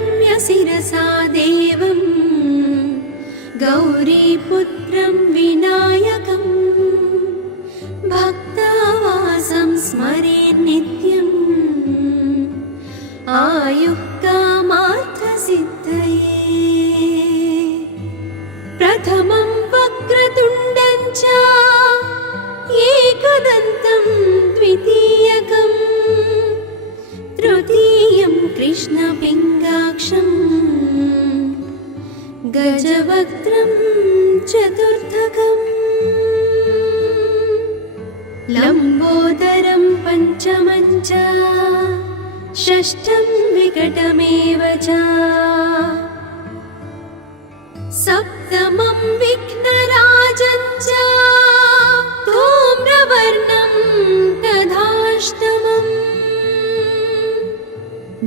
प्रणम्य शिरसा देवं गौरीपुत्रं विनायकं भक्तावासं स्मरे नित्यम् आयुः कामार्थसिद्धये। प्रथमं वक्रतुण्डं च एकदन्तं द्वितीयकं तृतीयं कृष्णपिङ्गाक्षं गजवक्त्रं चतुर्थकम् लम्बोदरं पञ्चमं च षष्ठं विकटमेव च सप्तमं विघ्नराजं च धूम्रवर्णं तथाष्टमम्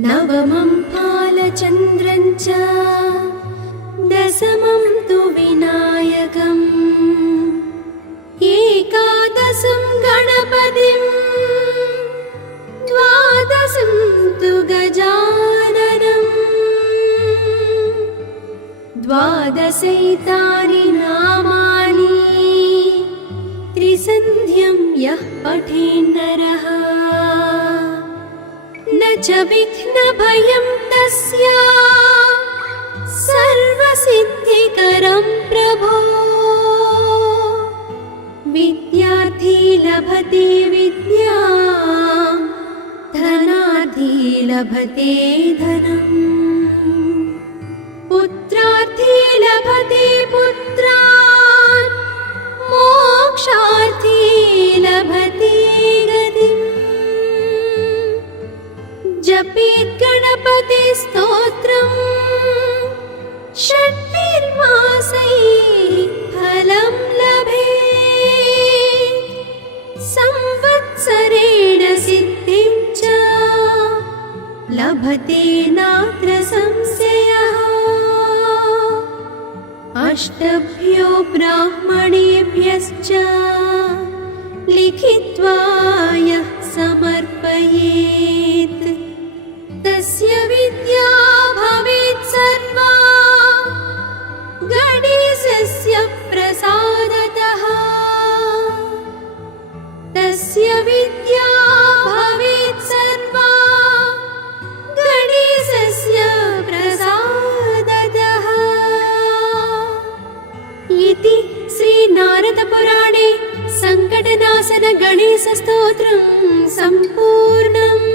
नवमं फालचन्द्रं च दशमं तु विनायकम् एकादशं गणपतिं द्वादशं तु गजाननम् द्वादशैतानि नामानि त्रिसन्ध्यं यः पठेन्नरः न च विघ्नभयं तस्य सर्वसिद्धिकरं प्रभो। विद्यार्थी लभते विद्यां धनार्थी लभते धनम् पुत्रार्थी लभते पुत्रान् मोक्षार्थी लभते गतिम्। जपेत् गणपति स्तोत्रम् षट्भिर्मासैः फलं लभेत् संवत्सरेण सिद्धिं च लभते नात्र संशयः। अष्टभ्यो ब्राह्मणेभ्यश्च लिखित्वा यः समर्पयेत् तस्य विद्या भवेत् सर्वा गणेशस्य प्रसादतः। तस्य विद्या भवेत् सर्वा गणेशस्य प्रसादतः। इति श्रीनारदपुराणे सङ्कटनाशन गणेशस्तोत्रं सम्पूर्णम्।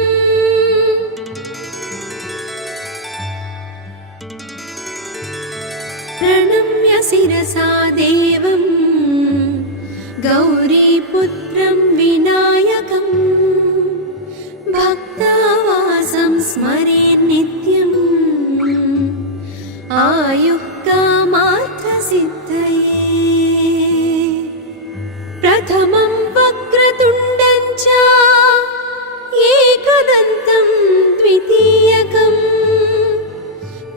प्रणम्य शिरसा देवं गौरीपुत्रं विनायकं भक्तावासं स्मरे नित्यम् आयुः कामार्थसिद्धये। प्रथमं वक्रतुण्डं च एकदन्तं द्वितीयकं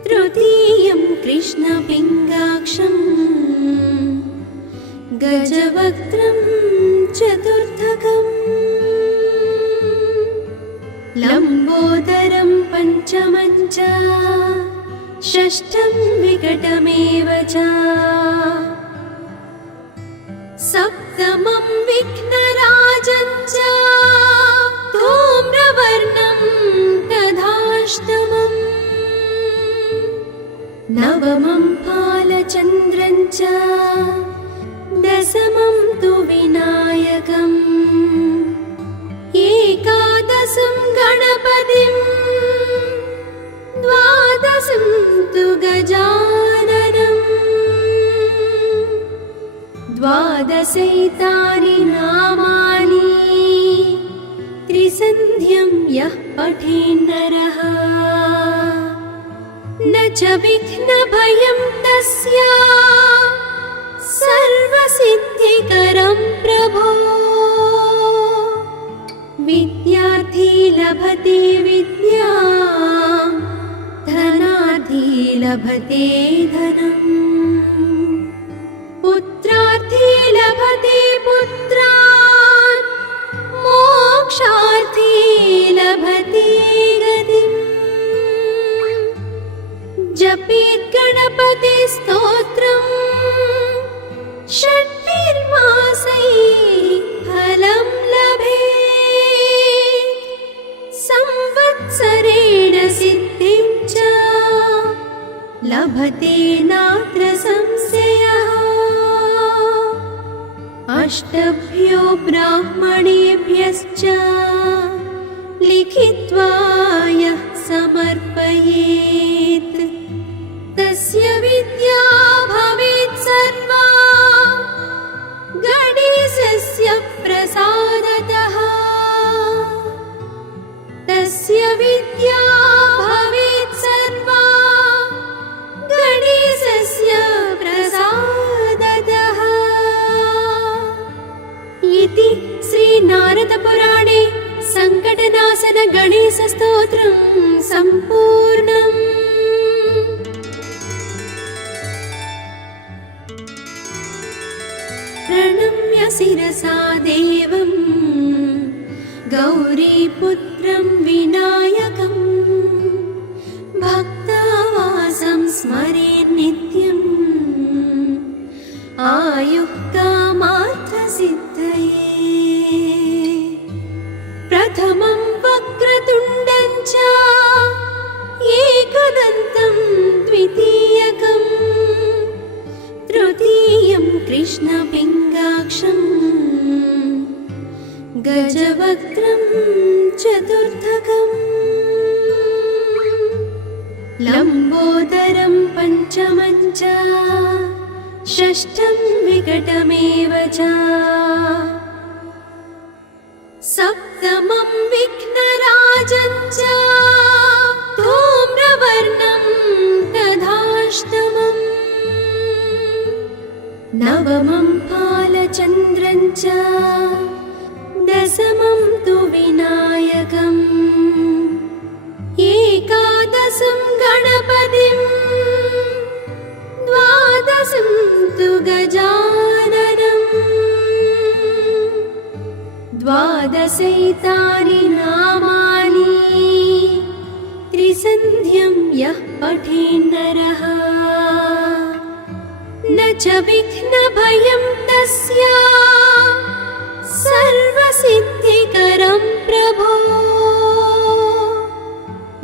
तृतीयं कृष्णपिङ्गाक्षं गजवक्त्रं चतुर्थकम् लम्बोदरं पञ्चमं च षष्ठं विकटमेव च सप्तमं विघ्नराजं च धूम्रवर्णं तथाष्टमम् नवमं फालचन्द्रं च दशमं तु विनायकम् एकादशं गणपतिं द्वादशं तु गजाननम् द्वादशैतानि नामानि त्रिसन्ध्यं यः पठेन्नरः न च विघ्नभयं तस्य सर्वसिद्धिकरं प्रभो। विद्यार्थी लभते विद्यां धनार्थी लभते धनम् पुत्रार्थी लभते पुत्रान् मोक्षार्थी लभते गतिम्। गणपतिस्तोत्रम् षट्भिर्मासैः फलं लभेत् संवत्सरेण सिद्धिं च लभते नात्र संशयः। अष्टभ्यो ब्राह्मणेभ्यश्च लिखित्वा यः समर्पयेत् तस्य विद्या भवेत् सर्वा गणेशस्य प्रसादतः। तस्य विद्या भवेत् सर्वा गणेशस्य प्रसादतः। इति श्रीनारदपुराणे सङ्कटनाशन गणेशस्तोत्रं सम्पूर्णम्। प्रणम्य शिरसा देवं गौरीपुत्रं विनायकं भक्तावासं स्मरेत् नित्यम् आयुः कामार्थसिद्धये। प्रथमं वक्रतुण्डं च एकदन्तं द्वितीयकम् तृतीयं कृष्णपिङ्गाक्षं गजवक्त्रं चतुर्थकम् लम्बोदरं पञ्चमं च षष्ठं विकटमेव च सप्तमं विघ्नराजं च धूम्रवर्णं तथाष्टमम् नवमं फालचन्द्रं च दशमं तु विनायकम् एकादशं गणपतिं द्वादशं तु गजाननम् द्वादशैतानि नामानि त्रिसन्ध्यं यः पठेन्नरः न च विघ्नभयं तस्य सर्वसिद्धिकरं प्रभो।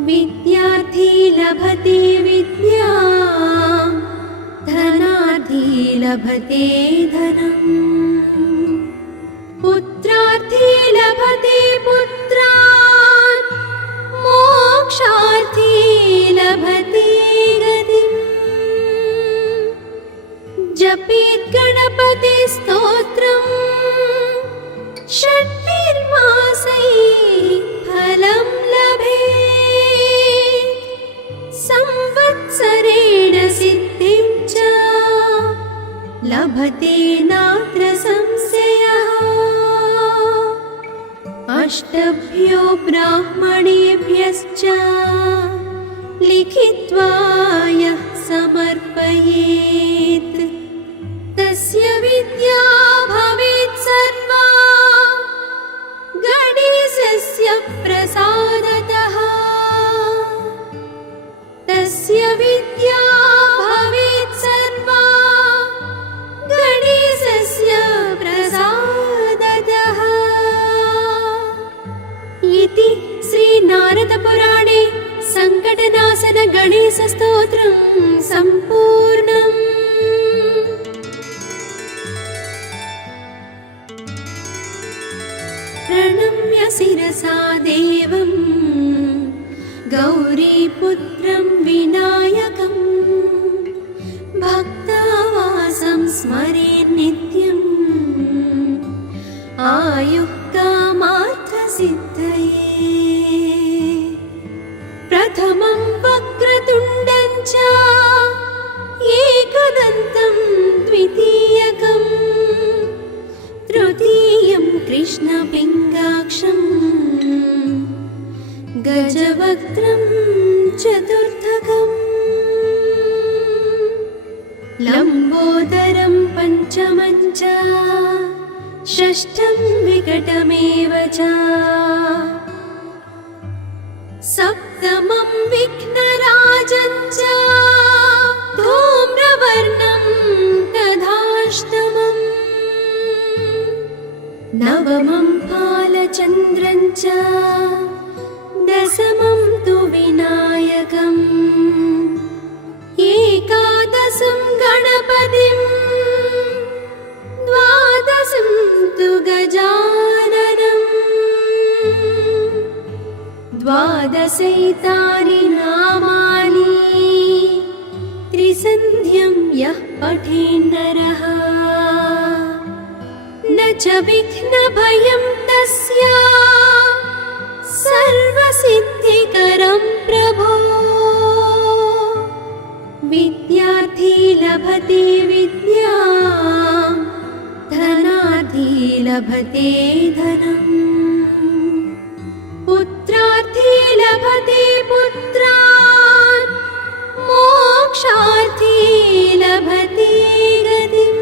विद्यार्थी लभते विद्यां धनार्थी लभते धनम् पुत्रार्थी लभते पुत्रान् मोक्षार्थी लभते गतिम्। जपेत् गणपतिस्तोत्रम् षट्भिर्मासैः फलं लभेत् संवत्सरेण सिद्धिं च लभते नात्र संशयः। अष्टभ्यो ब्राह्मणेभ्यश्च लिखित्वा यः समर्पयेत् तस्य विद्या भवेत् सर्वा गणेशस्य प्रसादतः। तस्य विद्या भवेत् सर्वा गणेशस्य प्रसादतः। इति श्रीनारदपुराणे सङ्कटनाशन गणेशस्तोत्रं सम्पूर्णम्। प्रणम्य शिरसा देवं गौरीपुत्रं विनायकं भक्तावासं स्मरेत् नित्यम् आयुः कामार्थसिद्धये। प्रथमं वक्रतुण्डं च एकदन्तं द्वितीयकम् तृतीयं कृष्णपिङ्गाक्षं गजवक्त्रं चतुर्थकम् लम्बोदरं पञ्चमं च षष्ठं विकटमेव च सप्तमं विघ्नराजं च नवमं फालचन्द्रं च दशमं तु विनायकम् एकादशं गणपतिं द्वादशं तु गजाननम् द्वादशैतानि नामानि त्रिसन्ध्यं यः पठेन्नरः न च विघ्नभयं तस्य सर्वसिद्धिकरं प्रभो विद्यार्थी लभते विद्यां धनार्थी लभते धनम् पुत्रार्थी लभते पुत्रान् मोक्षार्थी लभते गतिम्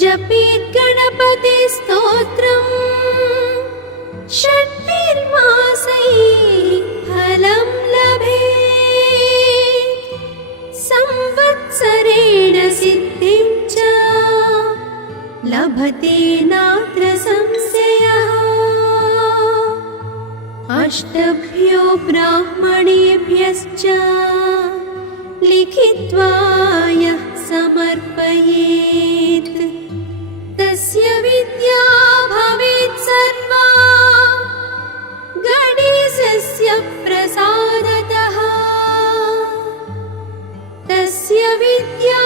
जपेत् गणपति स्तोत्रम् षट्भिर्मासैः फलं लभेत् संवत्सरेण सिद्धिं च लभते नात्र संशयः अष्टभ्यो ब्राह्मणेभ्यश्च लिखित्वा यः समर्पयेत् तस्य विद्या भवेत् सर्वा गणेशस्य प्रसादतः तस्य विद्या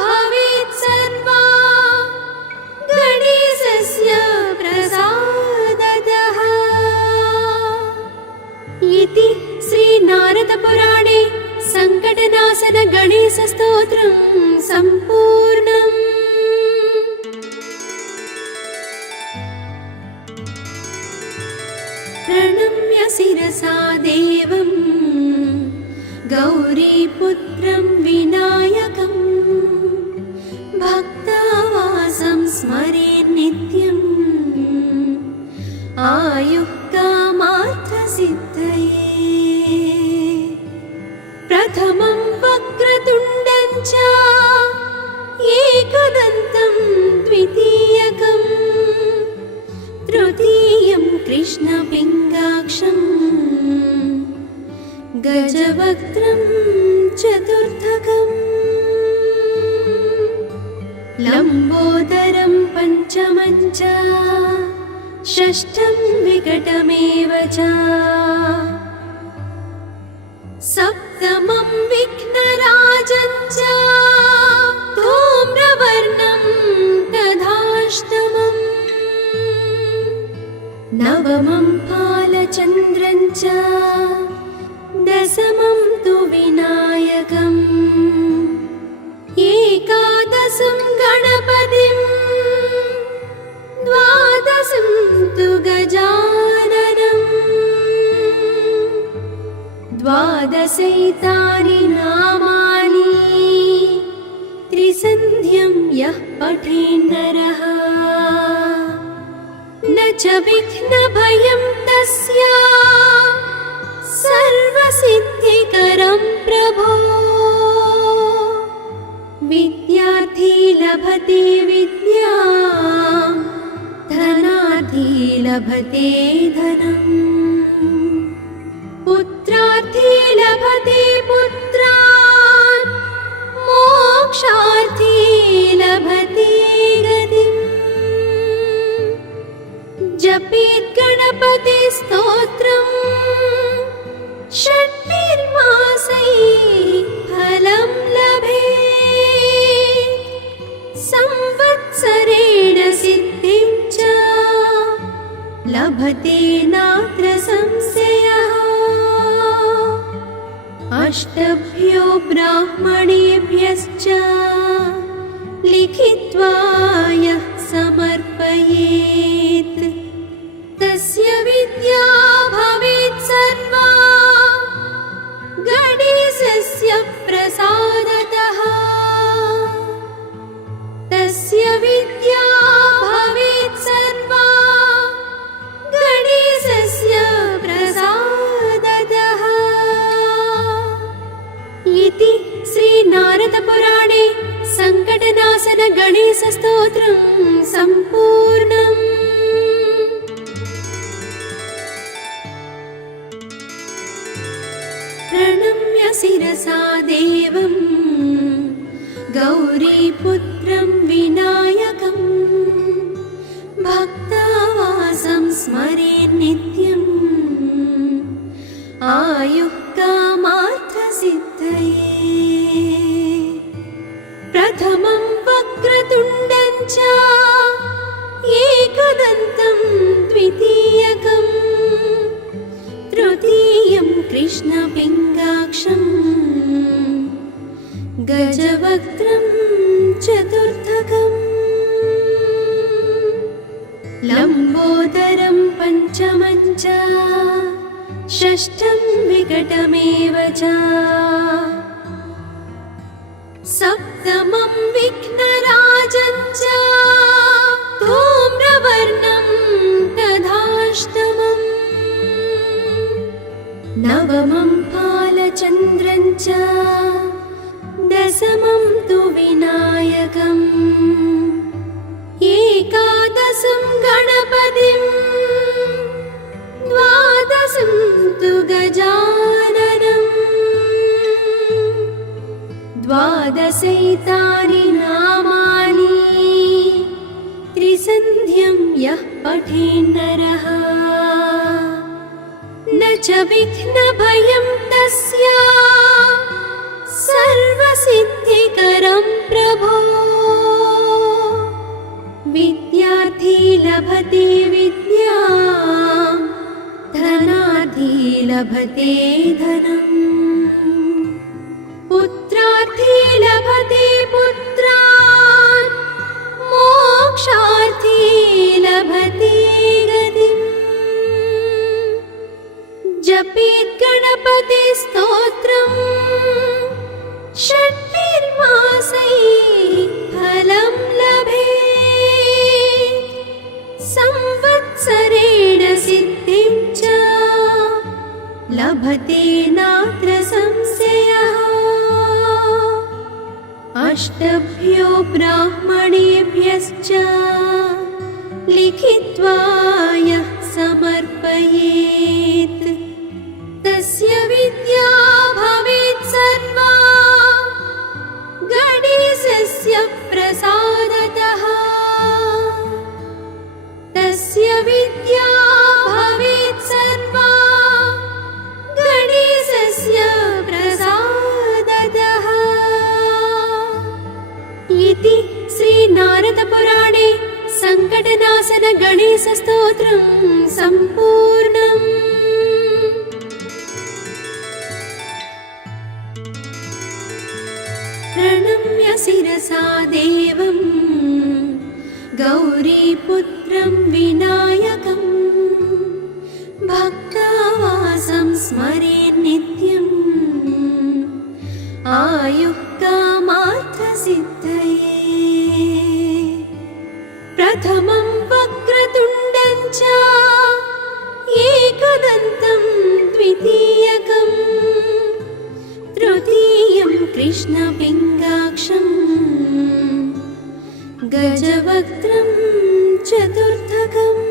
भवेत् सर्वा गणेशस्य प्रसादतः इति श्रीनारदपुराणे सङ्कटनाशन गणेशस्तोत्रं सम्पूर्णम्। प्रणम्य शिरसा देवं गौरीपुत्रं विनायकं भक्तावासं स्मरेन् नित्यम् आयुः कामार्थसिद्धये प्रथमं वक्रतुण्डं च एकदन्तं द्वितीयकम् तृतीयं कृष्णपिङ्गाक्षं गजवक्त्रं चतुर्थकम् लम्बोदरं पञ्चमं च षष्ठं विकटमेव च सप्तमं विघ्नराजं च धूम्रवर्णं तथाष्टमम् नवमं फालचन्द्रं च दशमं तु विनायकम् एकादशं गणपतिं द्वादशं तु गजाननम् द्वादशैतानि नामानि त्रिसन्ध्यं यः पठेन्नरः न च विघ्नभयं तस्य सर्वसिद्धिकरं प्रभो विद्यार्थी लभते विद्यां धनार्थी लभते धनम् पुत्रार्थी लभते पुत्रान् मोक्षार्थी लभते गतिम् जपेत् गणपति स्तोत्रम् षट्भिर्मासैः फलं लभेत् संवत्सरेण सिद्धिं च लभते नात्र संशयः अष्टभ्यो ब्राह्मणेभ्यश्च लिखित्वा यः समर्पयेत् तस्य विद्या भवेत् सर्वा गणेशस्य प्रसादतः तस्य विद्या भवेत् सर्वा गणेशस्य प्रसादतः इति श्रीनारदपुराणे सङ्कटनाशन गणेशस्तोत्रम् स्तोत्रं सम्पूर्णम्। प्रणम्य शिरसा देवं गौरीपुत्रं विनायकं भक्तावासं स्मरेन् नित्यम् आयुः कामार्थसिद्धये। प्रथमं वक्रतुण्डं च एकदन्तं द्वितीयकं तृतीयं कृष्णपिङ्गाक्षं गजवक्त्रं चतुर्थकम् लम्बोदरं पञ्चमं च षष्ठं विकटमेव च सप्तमं विघ्नराजं च धूम्रवर्णं तथाष्टमम् नवमं फालचन्द्रं च दशमं तु विनायकम् एकादशं गणपतिं द्वादशं तु गजाननम् द्वादशैतानि नामानि त्रिसन्ध्यं यः पठेन्नरः न च विघ्नभयं तस्य सर्वसिद्धिकरं प्रभो। विद्यार्थी लभते विद्यां धनार्थी लभते धनम् पुत्रार्थी लभते पुत्रान् मोक्षार्थी लभते गतिम्। जपेत् गणपति स्तोत्रम् षट्भिर्मासैः फलं लभेत् संवत्सरेण सिद्धिं च लभते नात्र संशयः। अष्टभ्यो ब्राह्मणेभ्यश्च लिखित्वा यः समर्पयेत् तस्य विद्या भवेत् सर्वा गणेशस्य प्रसादतः। तस्य विद्या भवेत् सर्वा गणेशस्य प्रसादतः। इति श्रीनारदपुराणे सङ्कटनाशन गणेशस्तोत्रं सम्पूर्णम्। प्रणम्य शिरसा देवं गौरीपुत्रं विनायकं भक्तावासं स्मरेन् नित्यम् आयुः कामार्थसिद्धये। प्रथमं वक्रतुण्डं च एकदन्तं द्वितीयकं तृतीयं कृष्णपिङ्गाक्षं गजवक्त्रं चतुर्थकम्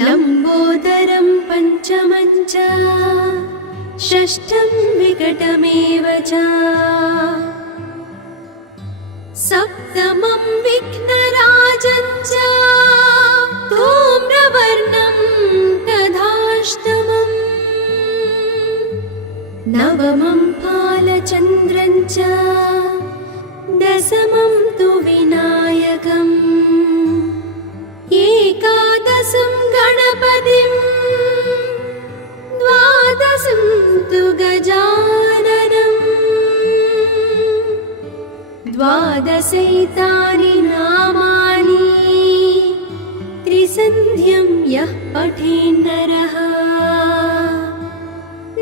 लम्बोदरं पञ्चमं च षष्ठं विकटमेव च सप्तमं विघ्नराजं च धूम्रवर्णं तथाष्टमम् नवमं फालचन्द्रं च दशमं तु विनायकम् एकादशं गणपतिं द्वादशं तु गजाननम् द्वादशैतानि नामानि त्रिसन्ध्यं यः पठेन्नरः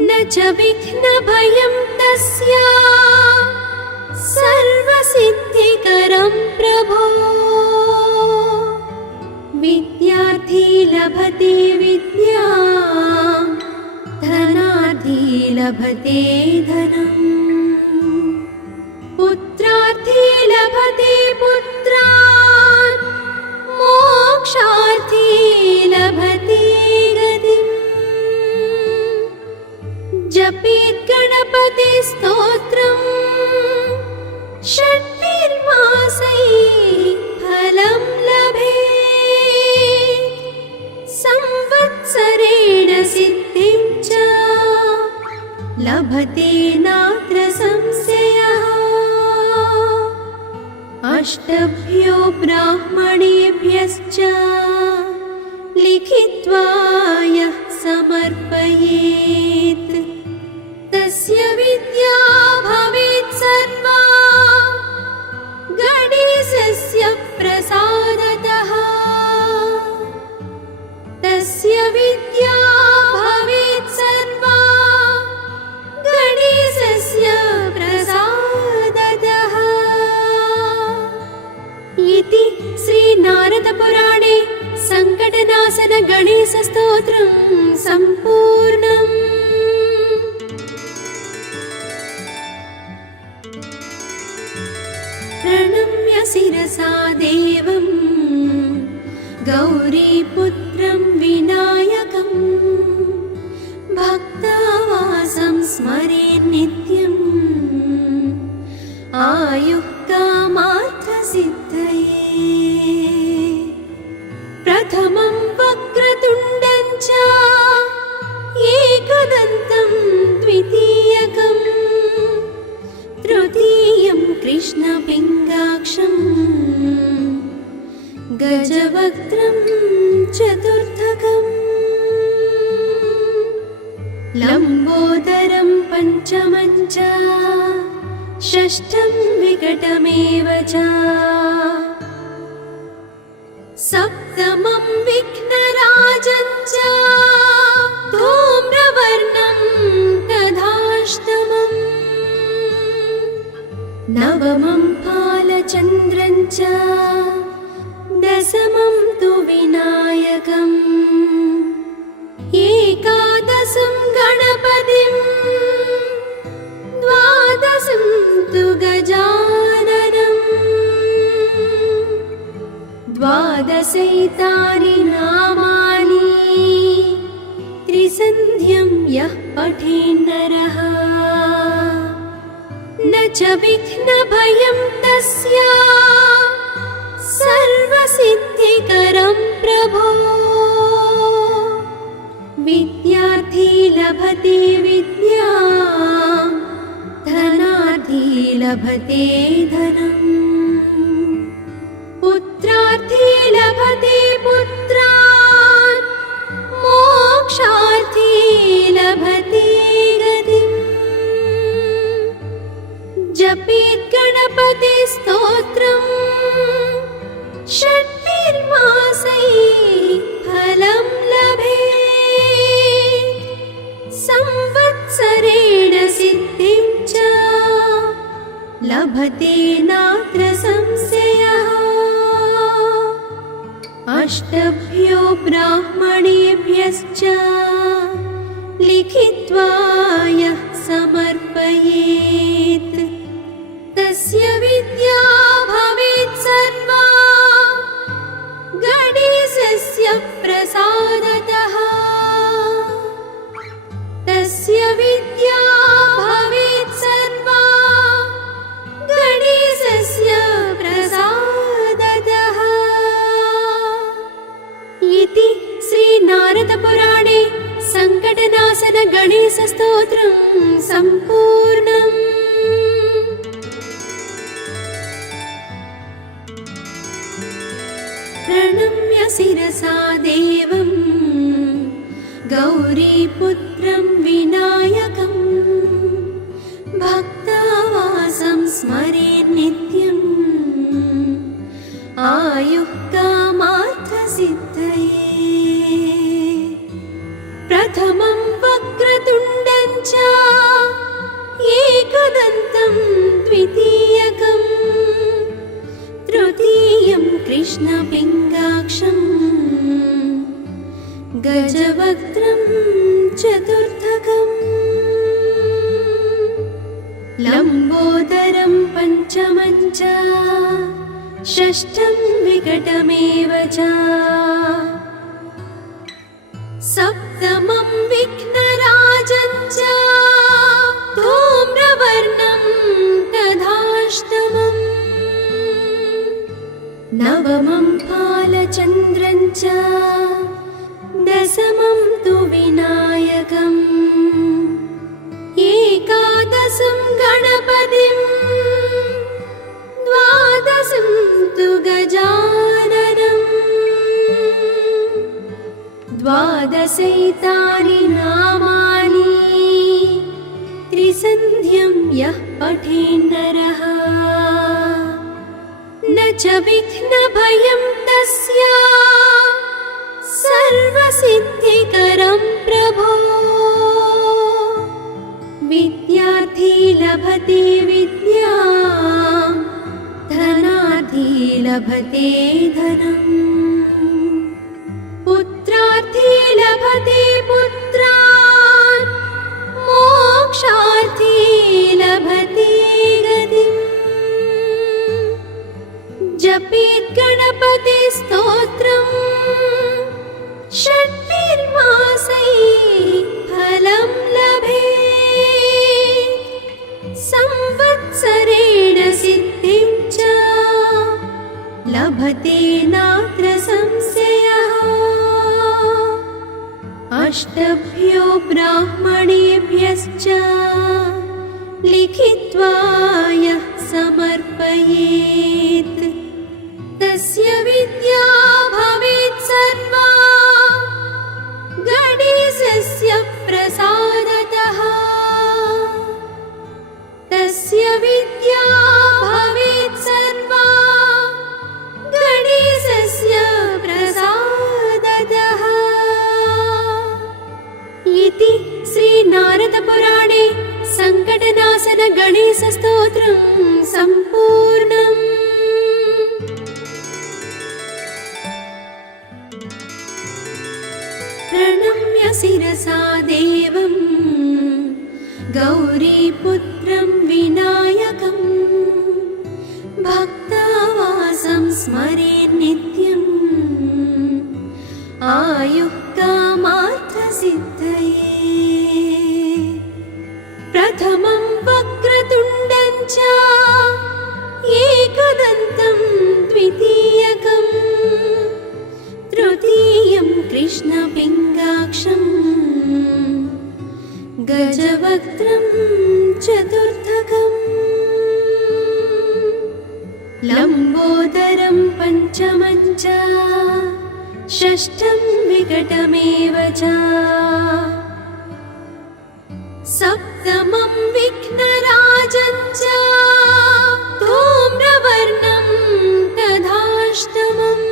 न च विघ्नभयं तस्य सर्वसिद्धिकरं प्रभो। विद्यार्थी लभते विद्यां धनार्थी लभते धनम् पुत्रार्थी लभते गणपतिस्तोत्रम् षट्भिर्मासैः फलं लभेत् संवत्सरेण सिद्धिं च लभते नात्र संशयः। अष्टभ्यो ब्राह्मणेभ्यश्च लिखित्वा यः समर्पयेत् तस्य विद्या भवेत् सर्वा गणेशस्य प्रसादतः। तस्य विद्या भवेत् सर्वा गणेशस्य प्रसादतः। इति श्रीनारदपुराणे सङ्कटनाशन गणेशस्तोत्रं सम्पूर्णम्। प्रणम्य शिरसा देवं गौरीपुत्रं विनायकं भक्तावासं स्मरेन् नित्यम् आयुः कामार्थसिद्धये। प्रथमं वक्रतुण्डं च एकदन्तं द्वितीयकम् तृतीयं कृष्णपिङ्गाक्षं गजवक्त्रं चतुर्थकम् लम्बोदरं पञ्चमं च षष्ठं विकटमेव च सप्तमं विघ्नराजं च धूम्रवर्णं तथाष्टमम् नवमं फालचन्द्रं च दशमं तु विनायकम् एकादशं गणपतिं द्वादशं तु गजाननम् द्वादशैतानि नामानि त्रिसन्ध्यं यः पठेन्नरः न च विघ्नभयं तस्य सर्वसिद्धिकरं प्रभो। विद्यार्थी लभते विद्यां धनार्थी लभते धनम् पुत्रार्थी लभते पुत्रान् मोक्षार्थी लभते गतिम्। जपेत् गणपतिस्तोत्रम् षट्भिर्मासैः फलं लभेत् संवत्सरेण सिद्धिं च लभते नात्र संशयः। अष्टभ्यो ब्राह्मणेभ्यश्च लिखित्वा यः समर्पयेत् तस्य विद्या भवेत् सर्वा गणेशस्य प्रसादतः। तस्य विद्या भवेत् सर्वा गणेशस्य प्रसादतः। इति श्रीनारदपुराणे सङ्कटनाशन गणेशस्तोत्रं सम्पूर्णम्। प्रणम्य शिरसा देवं गौरीपुत्रं विनायकं भक्तावासं स्मरेन् नित्यम् आयुः कामार्थसिद्धये। प्रथमं वक्रतुण्डं च एकदन्तं द्वितीयकम् तृतीयं कृष्णपिङ्गाक्षं गजवक्त्रं चतुर्थकम् लम्बोदरं पञ्चमं च षष्ठं विकटमेव च सप्तमं विघ्नराजं च नवमं फालचन्द्रं च दशमं तु विनायकम् एकादशं गणपतिं द्वादशं तु गजाननम् द्वादशैतानि नामानि त्रिसन्ध्यं यः पठेन्नरः न च विघ्नभयं तस्य सर्वसिद्धिकरं प्रभो विद्यार्थी लभते विद्यां धनार्थी लभते धनम् पुत्रार्थी लभते पुत्रान् मोक्षार्थी लभते गतिम् जपेत् गणपति स्तोत्रम् षट्भिर्मासैः फलं लभेत् संवत्सरेण सिद्धिं च लभते नात्र संशयः अष्टभ्यो ब्राह्मणेभ्यश्च लिखित्वा यः समर्पयेत् तस्य विद्या भवेत् सर्वा गणेशस्य प्रसादतः तस्य विद्या भवेत् सर्वा गणेशस्य प्रसादतः इति श्रीनारदपुराणे सङ्कटनाशन गणेशस्तोत्रं सम्पूर्णम्। प्रणम्य शिरसा देवं गौरीपुत्रं विनायकं भक्तावासं स्मरेन् नित्यम् आयुः कामार्थसिद्धये प्रथमं वक्रतुण्डं च एकदन्तं द्वितीयकम् तृतीयं कृष्णपिङ्गाक्षं गजवक्त्रं चतुर्थकम् लम्बोदरं पञ्चमं च षष्ठं विकटमेव च सप्तमं विघ्नराजं च धूम्रवर्णं तथाष्टमम्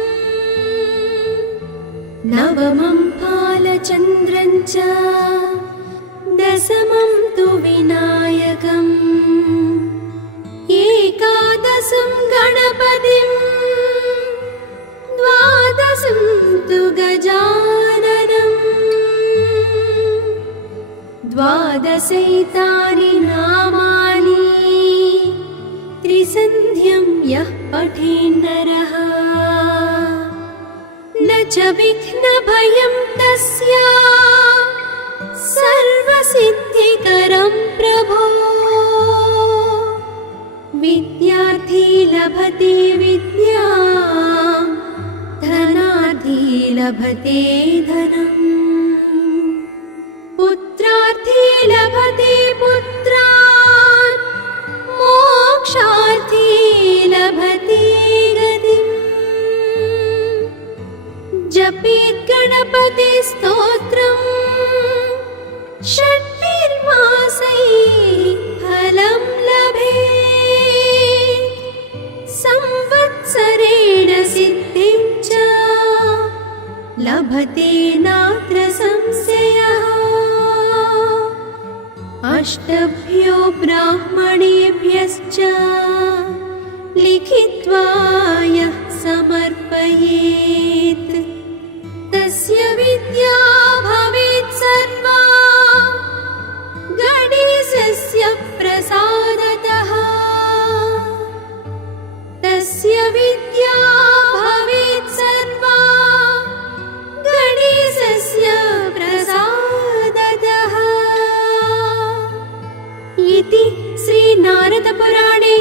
नवमं फालचन्द्रं च दशमं तु विनायकम् एकादशं गणपतिं द्वादशं तु गजाननम् द्वादशैतानि नामानि त्रिसन्ध्यं यः पठेन्नरः न च विघ्नभयं तस्य सर्वसिद्धिकरं प्रभो विद्यार्थी लभते विद्यां धनार्थी लभते धनम् पुत्रार्थी लभते पुत्रान् मोक्षार्थी लभते गतिम् जपेत् गणपति स्तोत्रम् षट्भिर्मासैः फलं लभेत् संवत्सरेण सिद्धिं च लभते नात्र संशयः अष्टभ्यो ब्राह्मणेभ्यश्च लिखित्वा यः समर्पयेत् तस्य विद्या भवेत् सर्वा गणेशस्य प्रसादतः तस्य विद्या भवेत् सर्वा गणेशस्य प्रसादतः इति श्रीनारदपुराणे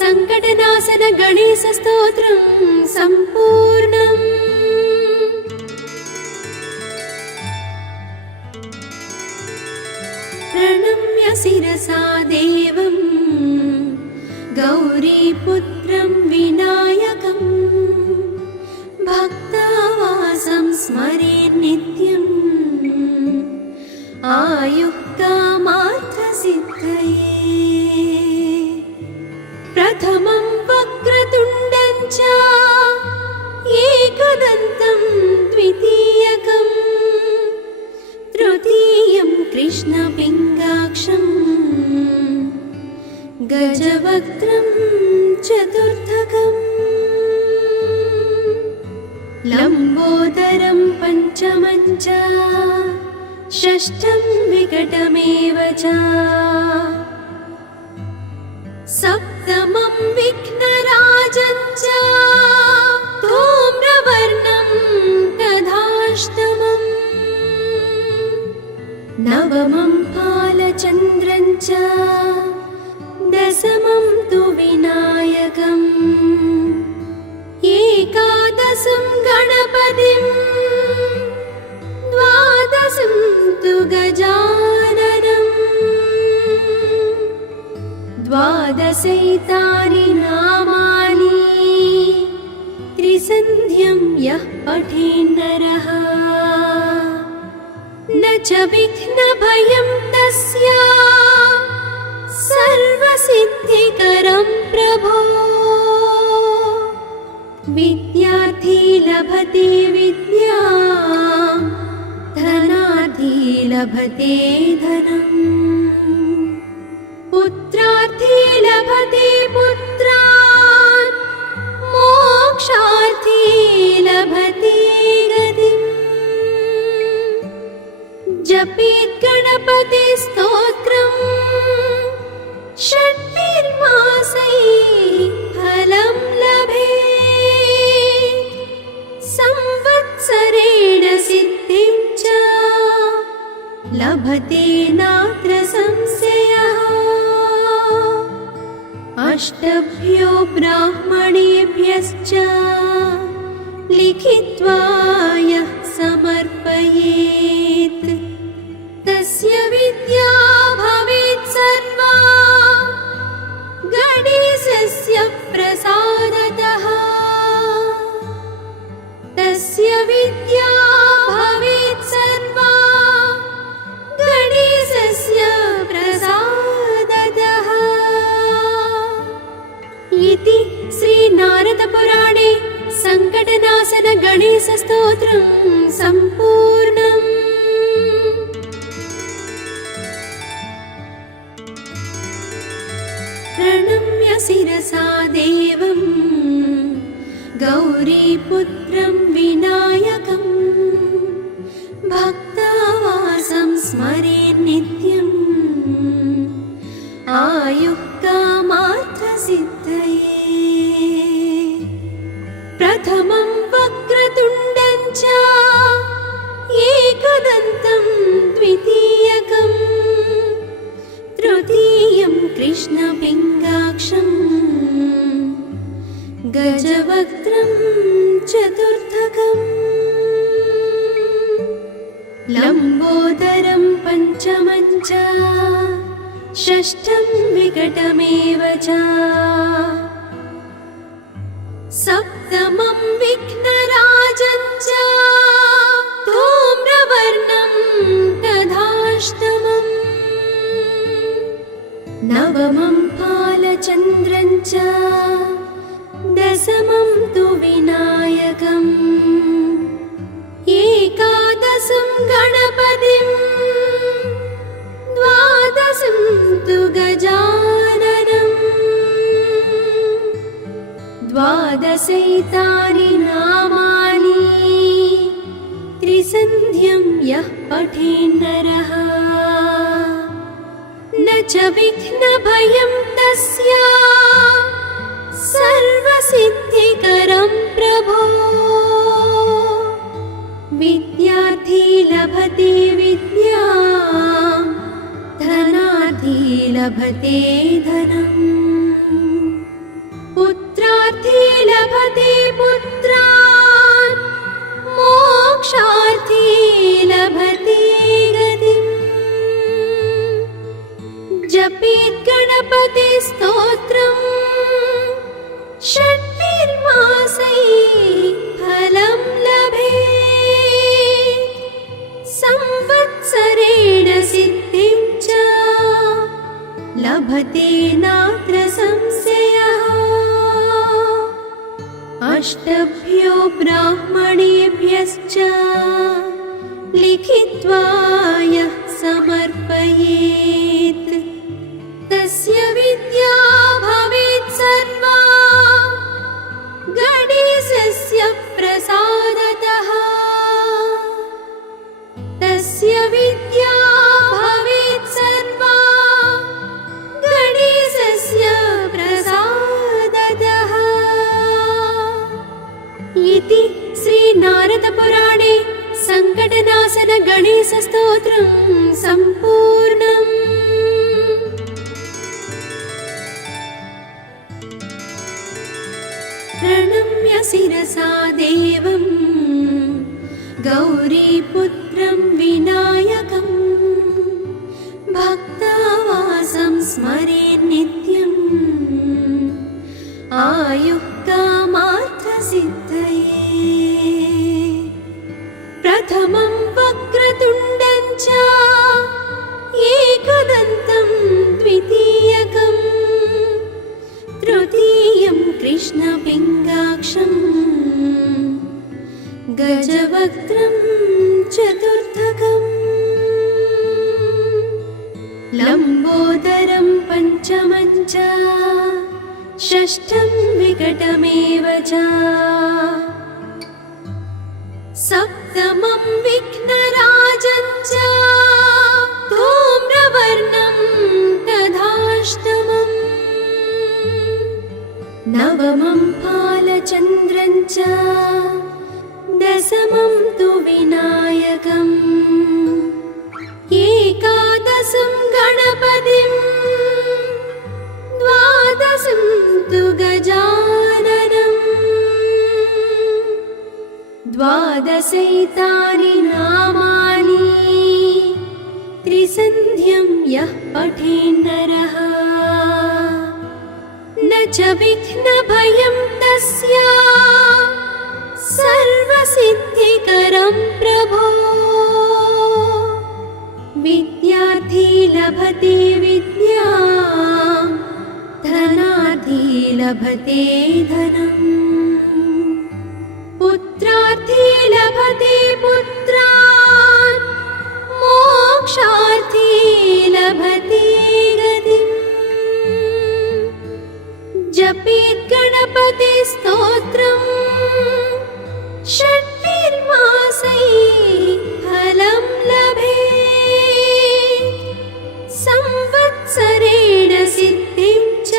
सङ्कटनाशन गणेशस्तोत्रं सम्पूर्णम्। प्रणम्य शिरसा देवं गौरीपुत्रं विनायकम् भक्तावासं स्मरेन् नित्यम् आयुः कामार्थसिद्धये। प्रथमं वक्रतुण्डं च एकदन्तं द्वितीयकम् तृतीयं कृष्णपिङ्गाक्षम् गजवक्त्रं चतुर्थकम् लम्बोदरं पञ्चमं च षष्ठं विकटमेव च सप्तमं विघ्नराजं च धूम्रवर्णं तथाष्टमम् नवमं फालचन्द्रं च दशमं तु विनायकम् एकादशं गणपतिम् द्वादशं तु गजाननम् द्वादशैतानि नामानि त्रिसन्ध्यं यः पठेन्नरः न च विघ्नभयं तस्य सर्वसिद्धिकरं प्रभो। विद्यार्थी लभते विद्यां धनार्थी लभते धनम् पुत्रार्थी लभते पुत्रान् मोक्षार्थी लभते गतिम्। जपेत् गणपति स्तोत्रम् षड्भिर्मासैः फलं लभेत् संवत्सरेण सिद्धिं च लभते नात्र संशयः। अष्टभ्यो ब्राह्मणेभ्यश्च लिखित्वा यः समर्पयेत् तस्य विद्या भवेत् सर्वा गणेशस्य प्रसादतः। तस्य विद्या भवेत् सर्वा गणेशस्य प्रसादतः। इति श्रीनारदपुराणे सङ्कटनाशन गणेशस्तोत्रं सम्पूर्णम्। प्रणम्य शिरसा देवं गौरीपुत्रं विनायकम् भक्तावासं स्मरेन् नित्यम् आयुः कामार्थसिद्धये। प्रथमं वक्रतुण्डं च एकदन्तं द्वितीयकम् तृतीयं कृष्णपिङ्गाक्षम् गजवक्त्रं चतुर्थकम् लम्बोदरं पञ्चमं च षष्ठं विकटमेव च सप्तमं विघ्नराजं च धूम्रवर्णं तथाष्टमम् नवमं फालचन्द्रं च दशमं तु विनायकम् एकादशं गणपतिम् द्वादशं तु गजाननम् द्वादशैतानि नामानि त्रिसन्ध्यं यः पठेन्नरः न च विघ्नभयं तस्य सर्वसिद्धिकरं प्रभो। विद्यार्थी लभते विद्यां धनार्थी लभते धनम् पुत्रार्थी लभते पुत्रम् अष्टभ्यो ब्राह्मणेभ्यश्च लिखित्वा यः समर्पयेत् तस्य विद्या भवेत् सर्वा गणेशस्य प्रसादतः। तस्य विद्या भवेत् सर्वा गणेशस्य प्रसादतः। इति श्रीनारदपुराणे सङ्कटनाशन गणेशस्तोत्रं सम्पूर्णम्। प्रणम्य शिरसा देवं गौरीपुत्रं विनायकं भक्तावासं स्मरेन् नित्यम् आयुः कामार्थसिद्धये। प्रथमं वक्रतुण्डं च एकदन्तं द्वितीयकम् तृतीयं कृष्णपिङ्गाक्षं गजवक्त्रं चतुर्थकम् लम्बोदरं पञ्चमं च षष्ठं विकटमेव च सप्तमं विघ्नराजं च धूम्रवर्णं तथाष्टमम् नवमं फालचन्द्रं च दशमं तु विनायकम् एकादशं गणपतिं द्वादशं तु गजाननम् द्वादशैतानि नामानि त्रिसन्ध्यं यः पठेन्नरः न च विघ्नभयं तस्य सर्वसिद्धिकरं प्रभो। विद्यार्थी लभते विद्यां धनार्थी लभते धनम् पुत्रार्थी लभते पुत्रान् मोक्षार्थी लभते गतिम्। जपेत् गणपति स्तोत्रम् षट्भिर्मासैः फलं लभेत् संवत्सरेण सिद्धिं च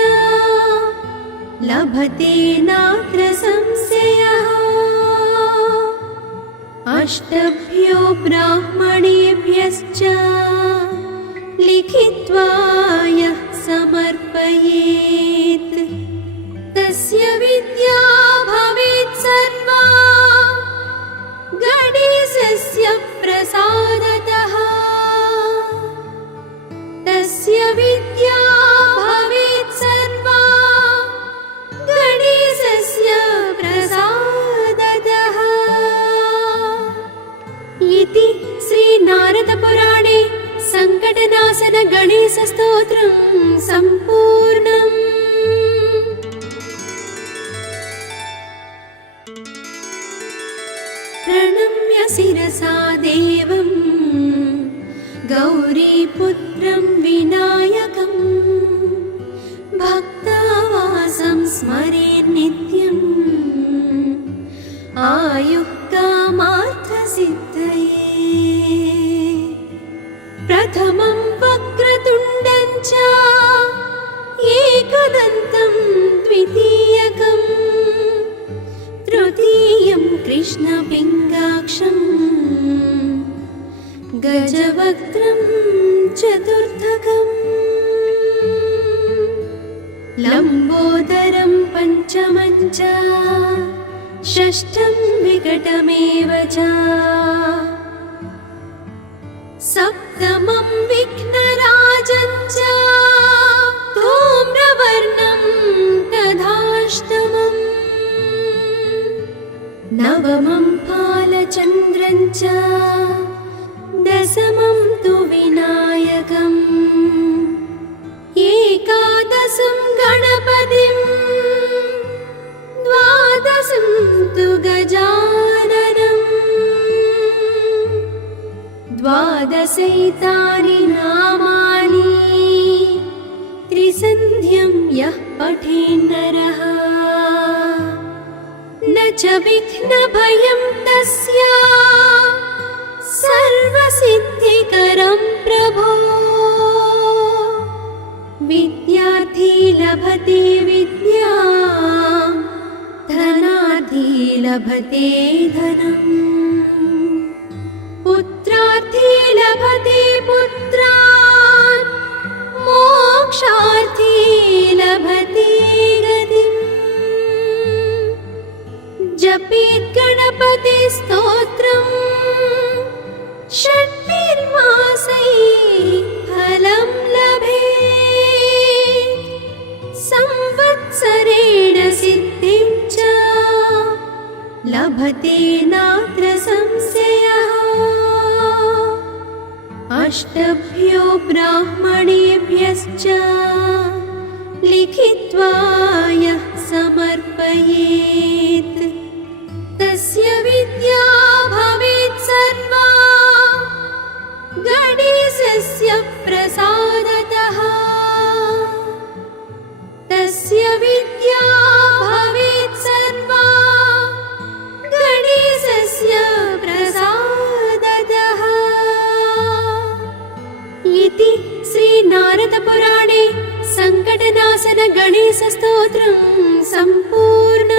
लभते नात्र संशयः। अष्टभ्यो ब्राह्मणेभ्यश्च लिखित्वा यः समर्पयेत् तस्य विद्या भवेत् सर्वा गणेशस्य प्रसादतः। तस्य विद्या भवेत् सर्वा गणेशस्य प्रसादतः। इति श्रीनारदपुराणे सङ्कटनाशन गणेशस्तोत्रं सम्पूर्णम्। प्रणम्य शिरसा देवं गौरीपुत्रं विनायकं भक्तावासं स्मरेन् नित्यम् आयुः कामार्थसिद्धये। प्रथमं वक्रतुण्डं च एकदन्तं द्वितीयकम् तृतीयं कृष्णपिङ्गाक्षं गजवक्त्रं चतुर्थकम् लम्बोदरं पञ्चमं च षष्ठं विकटमेव च सप्तमं विघ्नराजं च धूम्रवर्णं तथाष्टमम् नवमं फालचन्द्रं च दशमं तु विनायकम् एकादशं गणपतिं द्वादशं सहितानि नामानि त्रिसन्ध्यं यः पठेन्नरः न च विघ्नभयं तस्य सर्वसिद्धिकरं प्रभो विद्यार्थी लभते विद्यां धनार्थी लभते धनम् पुत्रार्थी लभते पुत्रान् मोक्षार्थी लभते गतिम् जपेत् गणपति स्तोत्रम् षट्भिर्मासैः फलं लभेत् संवत्सरेण सिद्धिं च लभते नात्र संशयः अष्टभ्यो ब्राह्मणेभ्यश्च लिखित्वा यः समर्पयेत् तस्य विद्या भवेत् सर्वा गणेशस्य प्रसादतः तस्य विद्या भवेत् सर्वा गणेशस्य प्रसादतः इति श्रीनारदपुराणे सङ्कटनाशन गणेशस्तोत्रं सम्पूर्णम्।